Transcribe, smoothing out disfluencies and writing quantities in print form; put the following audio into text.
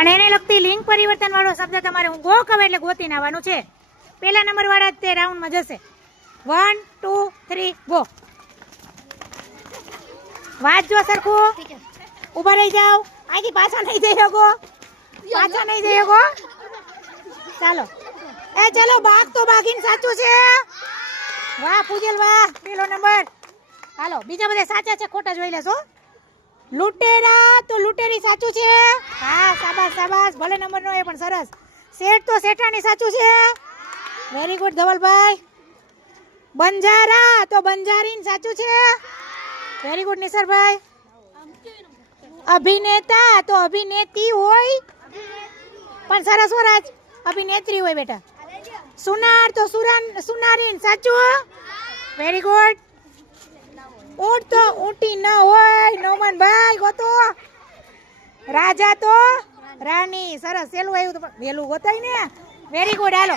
અને એને લગતી લિંગ પરિવર્તન વાળો શબ્દ તમારે હું ગો કહું એટલે ગોતીને આવવાનું છે. પહેલા નંબર વાળા તે રાઉન્ડમાં જશે. 1 2 3 ગો. વાંચજો સરખું. ઊભા રહી જાઓ. અહીંથી પાછા નહીં જઈ શકો. પાછા નહીં જઈ શકો. ચાલો ચલો બાગ તો બાગીન સાચું છે. વાહ પૂજલ વાહ. પેલો નંબર. હાલો બીજા બધા સાચા છે ખોટા જોઈ લેશો. લૂંટેરા તો લૂંટેરી સાચું છે. હા શાબાશ શાબાશ. ભલે નંબર નો એ પણ સરસ. શેઠ તો શેઠાણી સાચું છે. Very good Dhavalbhai. બંજારા તો બંજારીન સાચું છે. વેરી ગુડ નિસરભાઈ. અભિનેતા તો અભિનેતી હોય પણ સરસ વરાજ અભિનેત્રી હોય બેટા. સુનાર તો સુનારીન સાચું. Very good. ઊંટ તો ઊંટી ન હોય નોમનભાઈ ગોતો. રાજા તો રાણી. સરસ સેલું આવ્યું તો વેલું ગોતાય ને. Very good. હાલો